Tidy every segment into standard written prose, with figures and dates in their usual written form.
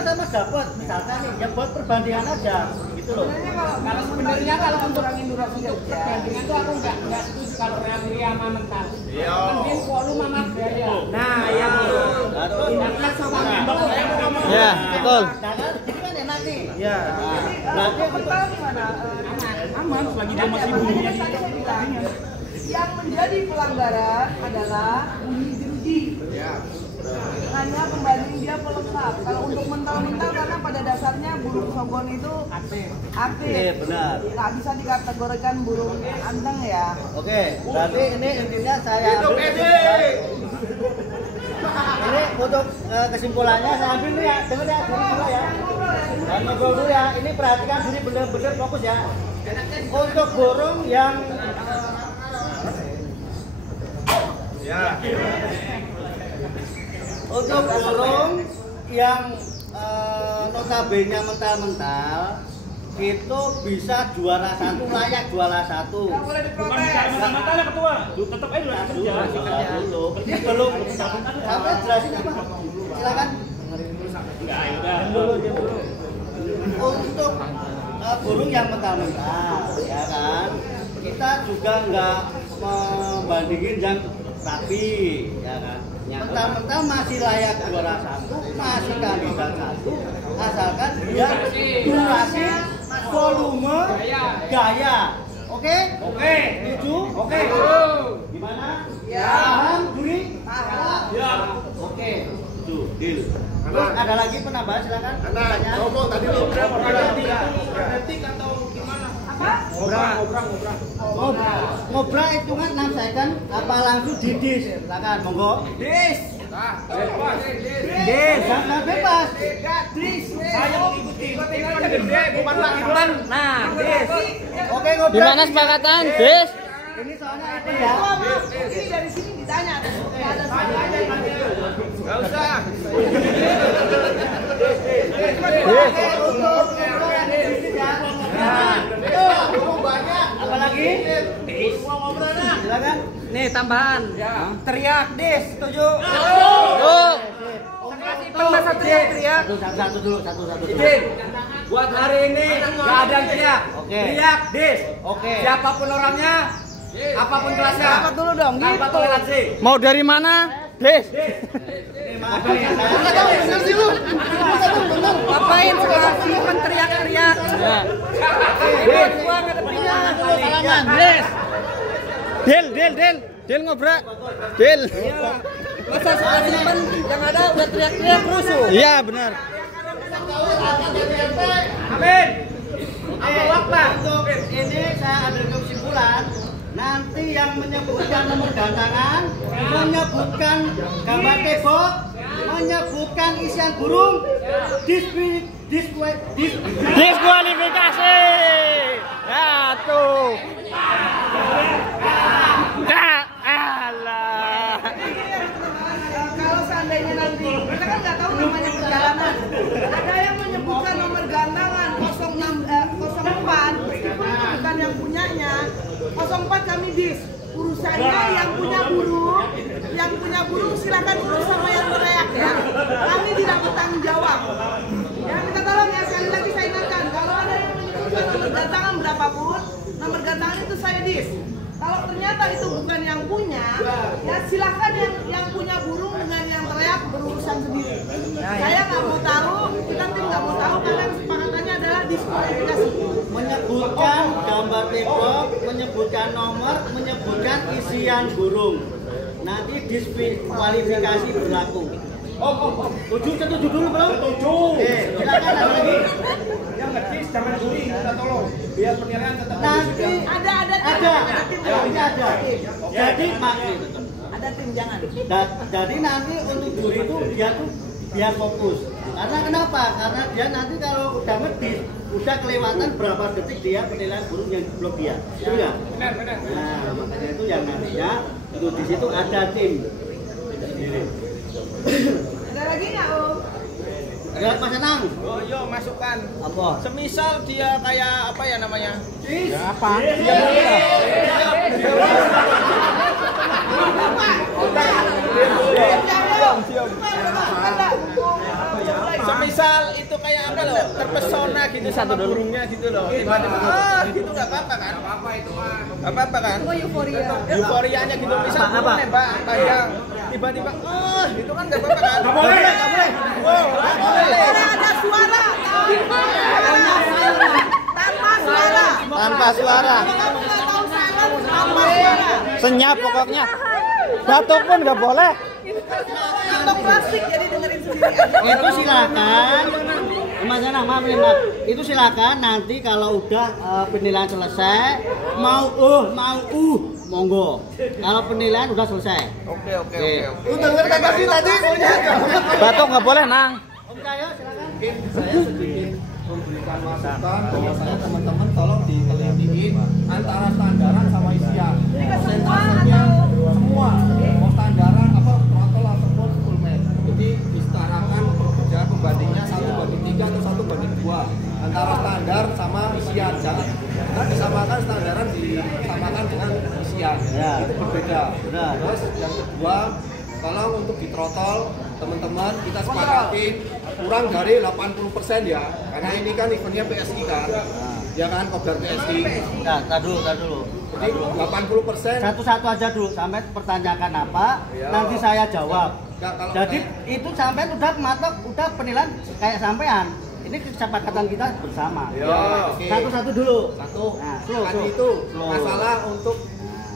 sama-sama dapat. Misalkan nih, ya buat perbandingan aja, gitu loh. Kalau sebenarnya kalau untuk perbandingan tuh aku nggak setuju kalau reaksi sama mental. Mending volume sama gaya. Nah, yang Ya, betul. Jadi kan enak nih. ya. Berarti untuk Aman, selagi dia masih bunyinya di Yang menjadi pelanggaran adalah bunyi jeruji. Hanya pembanding dia pelengkap. Kalau untuk mental-mental karena pada dasarnya burung sogon itu aktif. Oke, benar. Nggak bisa dikategorikan burung anteng ya. Oke, berarti ini intinya saya ambil kesimpulan. Ini untuk kesimpulannya saya ambil dulu ya, dengar ya, dulu ya. Dan ngobrol dulu ya. Ini perhatikan diri bener-bener fokus ya. Untuk burung yang untuk burung yang notabene mental-mental itu bisa juara satu, layak juara satu. Nggak boleh diprotes. Mental-mentalnya ketua. Tetap aja Dulu. Belum sampai jelasin apa? Silakan. Dulu. Untuk burung yang mental-mental, ya kan? Kita juga nggak membandingin yang rapi, ya kan? Mental-mental masih layak juara satu, masih kandidat satu, asalkan dia durasi, volume, gaya. Oke? Oke. Setuju? Oke. Gimana? Ya. Paham, Duri? Ya. Oke. Tuh, deal. Terus ada lagi penambahan, silakan. Pertanyaan. Ngomong tadi lu Detik atau gimana? Apa? Ngobrol hitungan 6 second apa langsung didis? Silakan, monggo. Dis. Jangan bebas. Saya mengikuti. Gede, bukan lakitan. Nah, dis. Oke, ngobrol. Gimana sepakatan, Des? Ini soalnya apa ya? Ini dari sini ditanya ada soalnya. Enggak usah. Apa lagi? Silakan. Nih tambahan. Teriak dis, setuju? Oh, Masa teriak. Satu dulu. Izin. Buat hari ini nggak ada yang teriak. Oke. Teriak dis. Oke. Siapapun orangnya, apapun kelasnya. Apa dulu dong? Tanpa toleransi. mau dari mana, Des? Maaf nih, saya Ngapain sekarang kan teriak-teriak? Ya. Gua nggak ada perintah. salaman. Des. Del ngobrol. Del. Masa sekarang simpen yang ada udah teriak-teriak rusuh. Iya, benar. Amin. Apa waktu? Untuk ini saya ambil kesimpulan. Nanti yang menyebutkan nomor gantangan, menyebutkan gambar tembok, menyebutkan isian burung, Diskualifikasi. Ya tuh. Ya Allah. Kalau seandainya nanti kita kan nggak tahu namanya perjalanan, ada yang menyebutkan nomor gantangan 04 meskipun itu bukan yang punyanya 04 kami dis urusannya yang punya burung silakan urus sama yang teriak ya, kami tidak bertanggung jawab ya. Minta tolong ya, sekali lagi saya ingatkan kalau ada yang menyebutkan nomor gantangan berapapun, nomor gantangan itu saya dis. Kalau ternyata itu bukan yang punya, ya silakan yang punya burung dengan yang teriak berurusan sendiri. Saya nggak mau tahu, kita tim nggak mau tahu karena kesepakatannya adalah diskualifikasi. menyebutkan gambar tembok, menyebutkan nomor, menyebutkan isian burung. Nanti diskualifikasi berlaku. Setuju dulu belum? Setuju. Silakan ada lagi. Yang ngedis jangan juri, kita tolong. Biar penilaian tetap Nanti Ada tim. Jadi makin. Ada tim, jangan. Jadi nanti untuk juri itu dia fokus. Karena kenapa? Karena dia nanti kalau udah ngedis, udah kelewatan berapa detik dia penilaian burung yang diblok dia. Betul nggak? benar. Nah, makanya itu yang nantinya untuk di situ ada tim. Ada lagi nggak Om? Ada Mas Anang? Oh yo masukkan. Apa? Semisal dia kayak apa ya namanya? Apa? Semisal itu kayak apa loh, terpesona gitu sama burungnya gitu loh. Tiba-tiba gitu nggak apa-apa kan? Nggak apa-apa itu mah. Nggak apa-apa kan? Itu euforia. Euforianya gitu. Misal burung nembak panjang, tiba-tiba gitu kan nggak apa-apa kan? Nggak boleh, nggak boleh. Wow, nggak boleh. Ada suara. Tanpa suara. Tanpa suara. Kamu nggak tahu silent tanpa suara. Senyap pokoknya. Batuk pun nggak boleh. Kantong plastik jadi dengerin sendiri aja. Itu silakan. Mas Anang, maaf. Itu silakan nanti kalau udah penilaian selesai mau monggo. Kalau penilaian udah selesai. Oke. Udah ngerti kasih tadi. Batuk nggak boleh, Nang. Om Cahyo silakan. Mungkin saya sedikit memberikan masukan bahwa saya teman-teman tolong ditelitiin antara standaran sama isian. Persentasenya semua mau standaran apa throttle ataupun full match. Jadi disetarakan ya pembandingnya 1/3 atau 1/2 antara standar sama isian. Jangan disamakan standaran disamakan dengan isian. Ya. Itu berbeda. Benar. Terus yang kedua, tolong untuk di throttle teman-teman kita sepakatin kurang dari 80% ya, karena ini kan eventnya PSI kan, ya kan kopdar PSI. Nah, tar dulu. Jadi 80%. Satu-satu aja dulu sampai pertanyakan apa, nanti saya jawab. Enggak, kalau Jadi itu sampai udah matok, udah penilaian kayak sampean. Ini kesepakatan kita bersama. Ya, oke. Satu-satu dulu. Satu. Nah, slow. Tadi itu Slow. masalah untuk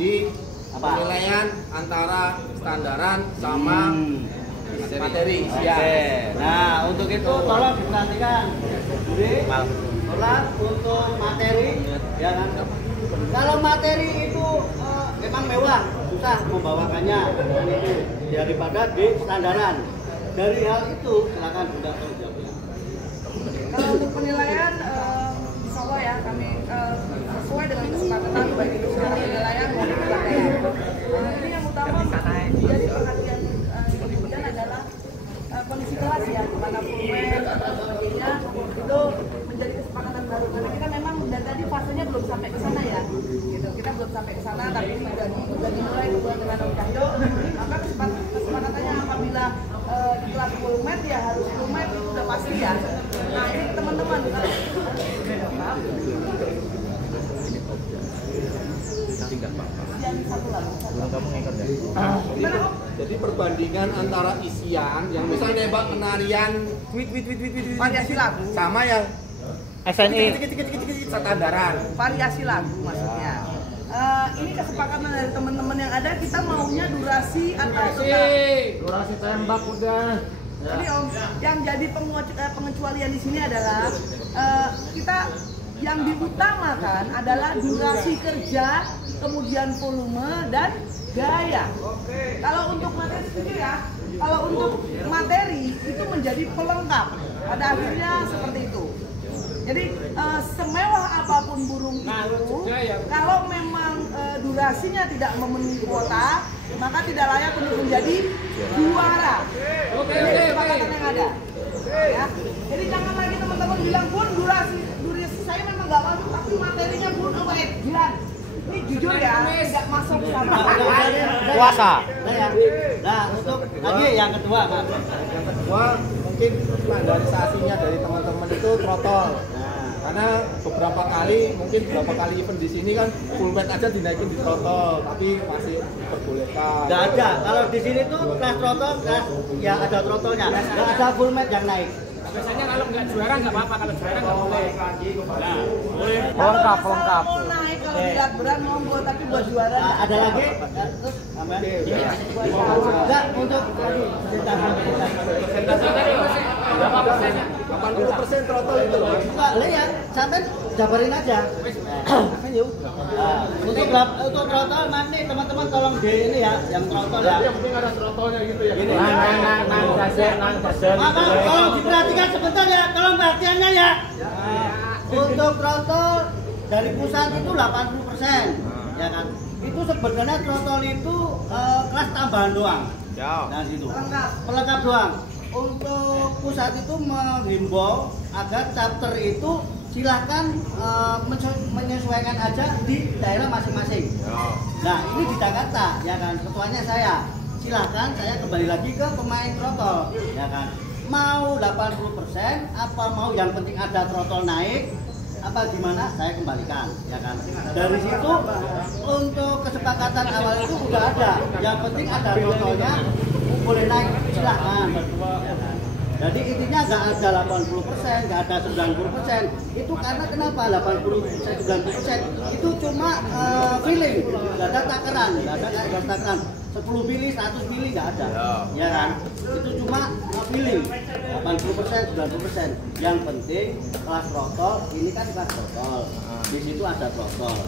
di Apa? penilaian antara standaran sama materi isian. Oke. Nah, untuk itu tolong diperhatikan. Jadi, tolong untuk materi, ya kan? Kalau materi itu memang mewah, susah membawakannya, dan itu daripada di standaran. Dari hal itu, silakan Bunda tolong jawab. Kalau untuk penilaian, insya Allah ya kami sesuai dengan kesepakatan baik itu secara penilaian maupun penilaian. Ini yang utama jadi perhatian kemudian adalah kondisi kelas ya, mana pulmen atau sebagainya itu menjadi kesepakatan baru karena kita memang dari tadi fasenya belum sampai ke sana ya, gitu. Kita belum sampai ke sana tapi ini sudah dimulai hubungan dengan Om Cahyo. Maka kesepakatannya apabila di kelas pulmen ya harus pulmen itu udah pasti ya. Nah ini teman-teman Jadi perbandingan antara isian yang misalnya nembak penarian variasi lagu, sama yang SNI. standaran. variasi lagu maksudnya. Ini kesepakatan dari teman-teman yang ada, kita maunya durasi atau Durasi tembak udah. Jadi Om, yang jadi pengecualian di sini adalah kita yang diutamakan adalah durasi kerja, kemudian volume dan gaya. Kalau untuk materi sendiri ya, kalau untuk materi itu menjadi pelengkap. Pada akhirnya seperti itu. Jadi semewah apapun burung itu, kalau memang durasinya tidak memenuhi kuota, maka tidak layak untuk menjadi juara. Ini kesepakatan yang ada. Ya. Jadi jangan lagi teman-teman bilang pun durasi saya memang nggak masuk, tapi materinya pun gila. Ini jujur ya, tidak masuk sama. Puasa. Nah, untuk lagi yang kedua, Mas. Yang kedua mungkin standarisasinya dari teman-teman itu throttle. Karena beberapa kali event di sini kan full match aja dinaikin di throttle, tapi masih diperbolehkan. Nggak ada. Kalau di sini tuh kelas throttle, kelas ya ada throttle-nya. Nggak ada full match yang naik. Biasanya kalau nggak juara nggak apa-apa, kalau juara nggak boleh. Nah, boleh. Lengkap. Mau naik kalau berat monggo, tapi buat juara. Ada lagi? Terus aman. Enggak untuk Persentase tadi masih berapa persennya? 80% throttle itu loh. enggak lihat, sampai jabarin aja. Untuk throttle nanti teman-teman tolong di ini ya, yang throttle ya. Yang penting ada throttle-nya gitu ya. Gini. Nang dasen. Maka tolong diperhatikan sebentar ya, tolong perhatiannya ya. Untuk throttle dari pusat itu 80%, ya kan? Itu sebenarnya throttle itu kelas tambahan doang. Nah situ. Pelengkap doang. Untuk pusat itu menghimbau agar chapter itu silahkan menyesuaikan aja di daerah masing-masing. Nah ini di Jakarta, ya kan? Ketuanya saya. Silahkan saya kembali lagi ke pemain throttle, ya kan? mau 80% apa mau yang penting ada throttle naik apa gimana saya kembalikan ya kan. Dari situ untuk kesepakatan awal itu udah ada, yang penting ada throttle-nya boleh naik silahkan ya kan. Jadi intinya nggak ada 80%, nggak ada 90%. Itu karena kenapa 80%, 90%? Itu cuma feeling, nggak ada takaran, nggak ada kayak takaran. 10 mili, 100 mili nggak ada, ya kan? Itu cuma feeling. 80%, 90%. Yang penting kelas throttle, ini kan kelas throttle. Di situ ada throttle.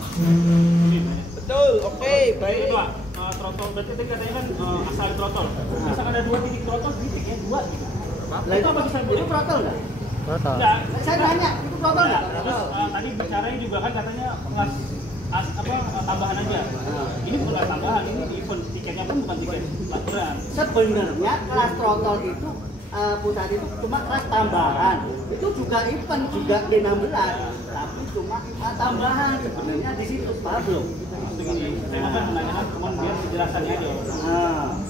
Betul, oke, baik. Throttle berarti tadi katanya kan asal throttle. Misalkan ada 2 titik throttle, titik ya 2 gitu. Lah itu apa bisa itu throttle nggak? Throttle. Enggak. Saya tanya, itu throttle nggak? Terus tadi bicaranya juga kan katanya kelas tambahan aja. Ini bukan kelas tambahan, ini event tiketnya pun bukan tiket laturan. Sebenarnya kelas throttle itu pusat itu cuma kelas tambahan. Itu juga event juga D16, tapi cuma tambahan sebenarnya di situ, paham belum? Begini, saya kan menanyakan cuma biar penjelasannya aja.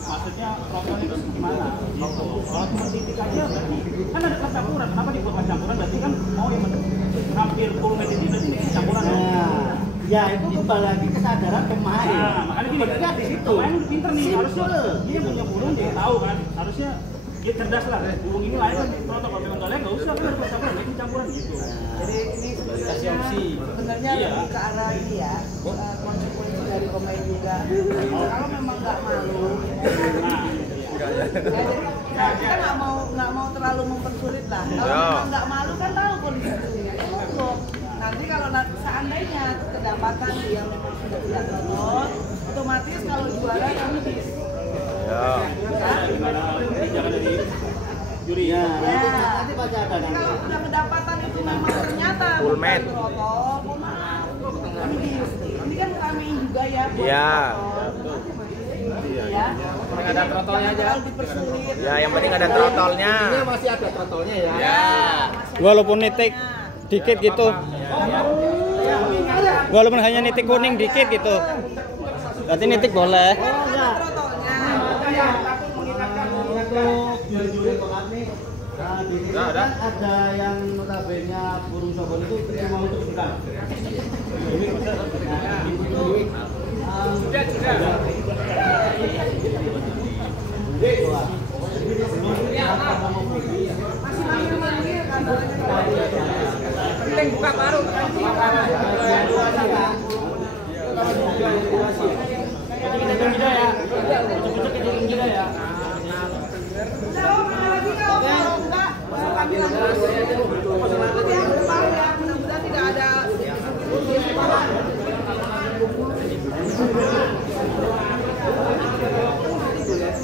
Maksudnya throttle itu gimana? Gitu. Kalau cuma titik aja berarti kan ada kelas campuran. Kenapa dibuat kelas campuran? Berarti kan mau yang hampir full match ini berarti ini campuran. Ya itu kembali lagi kesadaran pemain. Nah, makanya gini, di situ. pemain pinter nih, harusnya dia punya burung dia tahu kan, harusnya dia cerdas lah. Burung ini lain kan throttle, kalau memang nggak lain nggak usah kan harus campuran, itu campuran gitu. Jadi ini sebenarnya lebih ke arah ini ya, konsekuensi dari pemain juga. Kalau memang nggak malu, kita nggak mau terlalu mempersulit lah. Kalau memang nggak malu kan tahu kondisi sendiri. Nanti kalau seandainya kedapatan dia memang sudah tidak lolos, otomatis kalau juara kami bisa. Jangan dari juri ya. Nanti baca ada Jadi kalau sudah kedapatan itu memang ternyata Full match. Kami ini kan kami juga ya. Iya. Ya. Ada throttle-nya aja. Dipersulit. Ya, yang penting ada throttle-nya. Ini masih ada throttle-nya ya. Ya. Walaupun nitik dikit gitu. Walaupun hanya nitik kuning dikit gitu. Berarti nitik boleh. untuk juri-juri kami di sini kan ada yang notabene burung sobon itu cuma untuk ikan. Penting buka paruh. Kalau lagi kalau enggak, kami lanjut.